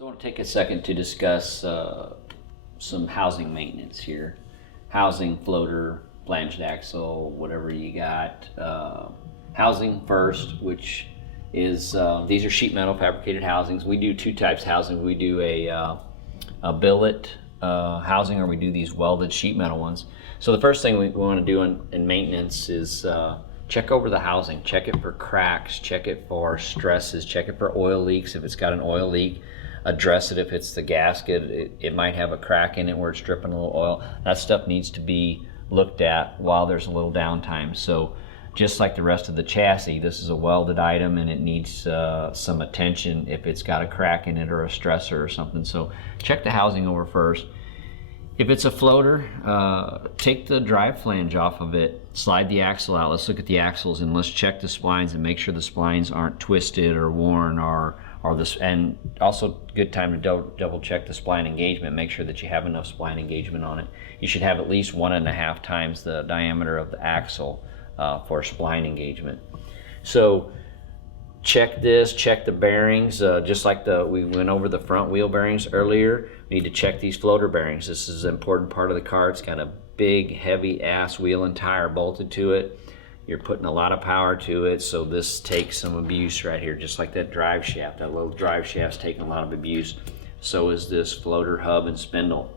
So I want to take a second to discuss some housing maintenance here. Housing, floater, flanged axle, whatever you got. Housing first, which is, these are sheet metal fabricated housings. We do two types of housing. We do a billet housing, or we do these welded sheet metal ones. So the first thing we want to do in maintenance is check over the housing. Check it for cracks, check it for stresses, check it for oil leaks. If it's got an oil leak, address it. If it's the gasket, it might have a crack in it where it's dripping a little oil. That stuff needs to be looked at while there's a little downtime. So just like the rest of the chassis, this is a welded item and it needs some attention if it's got a crack in it or a stressor or something. So check the housing over first. If it's a floater, take the drive flange off of it, slide the axle out. Let's look at the axles and let's check the splines and make sure the splines aren't twisted or worn or this. And also good time to double check the spline engagement. Make sure that you have enough spline engagement on it. You should have at least 1.5 times the diameter of the axle for spline engagement. So check this, check the bearings, just like we went over the front wheel bearings earlier. We need to check these floater bearings. This is an important part of the car. It's got a big, heavy ass wheel and tire bolted to it. You're putting a lot of power to it, so this takes some abuse right here, just like that drive shaft. That little drive shaft's taking a lot of abuse. So is this floater hub and spindle.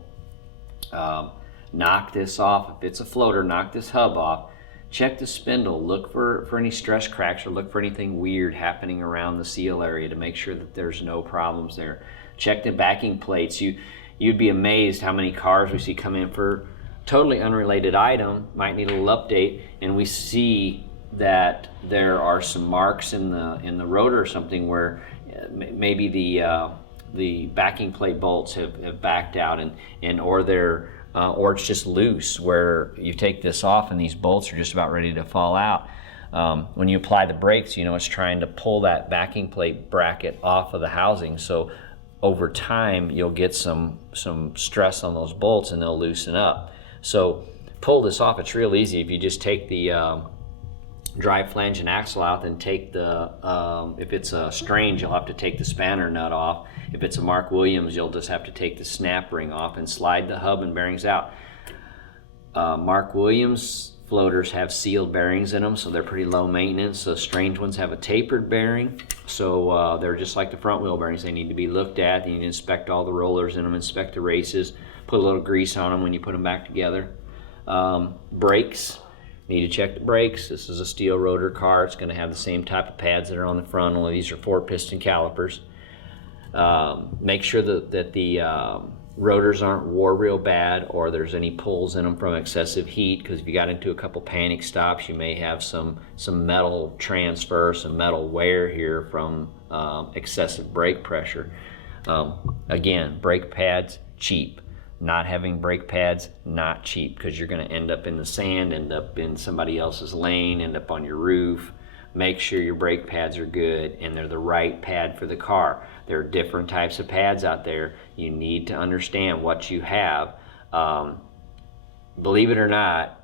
Knock this off. If it's a floater, knock this hub off. Check the spindle, look for any stress cracks or look for anything weird happening around the seal area to make sure that there's no problems there. Check the backing plates. You'd be amazed how many cars we see come in for totally unrelated item, might need a little update, and we see that there are some marks in the rotor or something where maybe the backing plate bolts have backed out or it's just loose where you take this off and these bolts are just about ready to fall out. When you apply the brakes, it's trying to pull that backing plate bracket off of the housing. So over time, you'll get some stress on those bolts and they'll loosen up. So pull this off. It's real easy. If you just take the drive flange and axle out, then take if it's a Strange, you'll have to take the spanner nut off. If it's a Mark Williams, you'll just have to take the snap ring off and slide the hub and bearings out. Mark Williams floaters have sealed bearings in them, so they're pretty low maintenance. The Strange ones have a tapered bearing, so they're just like the front wheel bearings. They need to be looked at. You need to inspect all the rollers in them, inspect the races, put a little grease on them when you put them back together. Brakes. Need to check the brakes. This is a steel rotor car. It's going to have the same type of pads that are on the front, only these are 4-piston calipers. Make sure that the rotors aren't wore real bad or there's any pulls in them from excessive heat, because if you got into a couple panic stops, you may have some metal transfer, some metal wear here from excessive brake pressure. Again, brake pads, cheap. Not having brake pads, not cheap, because you're going to end up in the sand, end up in somebody else's lane, end up on your roof. Make sure your brake pads are good and they're the right pad for the car. There are different types of pads out there. You need to understand what you have. Believe it or not,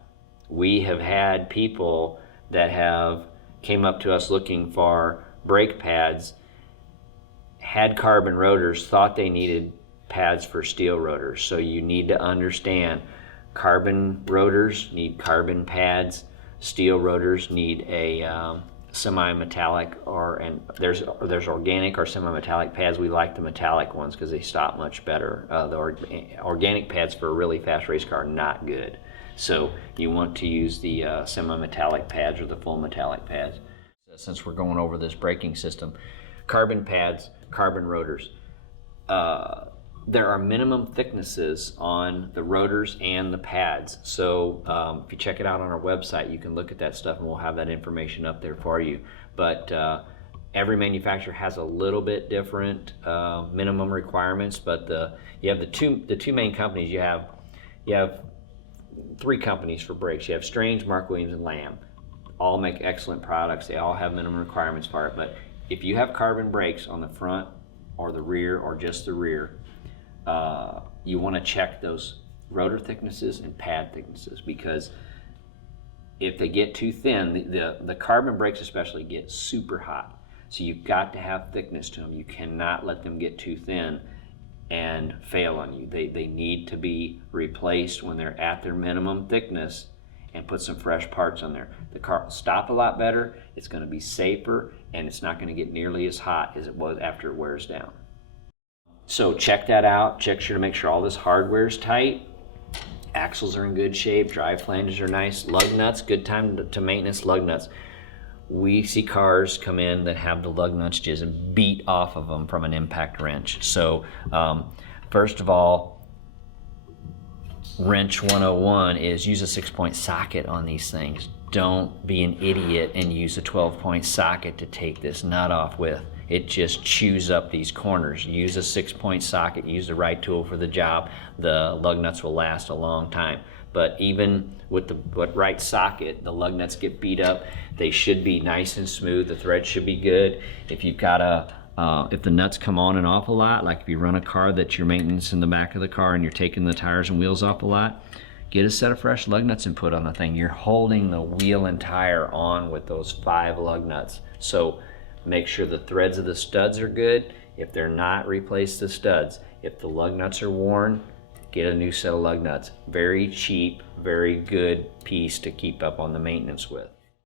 we have had people that have came up to us looking for brake pads, had carbon rotors, thought they needed pads for steel rotors. So you need to understand carbon rotors need carbon pads, steel rotors need a semi-metallic there's organic or semi-metallic pads. We like the metallic ones because they stop much better. The organic pads for a really fast race car are not good. So you want to use the semi-metallic pads or the full metallic pads. Since we're going over this braking system, carbon pads, carbon rotors. There are minimum thicknesses on the rotors and the pads. So if you check it out on our website, you can look at that stuff and we'll have that information up there for you. But every manufacturer has a little bit different minimum requirements, but you have the two main companies. You have 3 companies for brakes. You have Strange, Mark Williams, and Lamb. All make excellent products. They all have minimum requirements for it. But if you have carbon brakes on the front or the rear or just the rear, you want to check those rotor thicknesses and pad thicknesses, because if they get too thin, the carbon brakes especially get super hot. So you've got to have thickness to them. You cannot let them get too thin and fail on you. They need to be replaced when they're at their minimum thickness, and put some fresh parts on there. The car will stop a lot better, it's going to be safer, and it's not going to get nearly as hot as it was after it wears down. So check that out. Check sure to make sure all this hardware is tight. Axles are in good shape, drive flanges are nice. Lug nuts, good time to maintenance lug nuts. We see cars come in that have the lug nuts just beat off of them from an impact wrench. So first of all, wrench 101 is use a 6-point socket on these things. Don't be an idiot and use a 12-point socket to take this nut off with. It just chews up these corners. Use a 6-point socket, use the right tool for the job. The lug nuts will last a long time. But even with the right socket, the lug nuts get beat up. They should be nice and smooth. The thread should be good. If you've got if the nuts come on and off a lot, like if you run a car that you're maintenance in the back of the car and you're taking the tires and wheels off a lot, get a set of fresh lug nuts and put on the thing. You're holding the wheel and tire on with those 5 lug nuts. So make sure the threads of the studs are good. If they're not, replace the studs. If the lug nuts are worn, get a new set of lug nuts. Very cheap, very good piece to keep up on the maintenance with.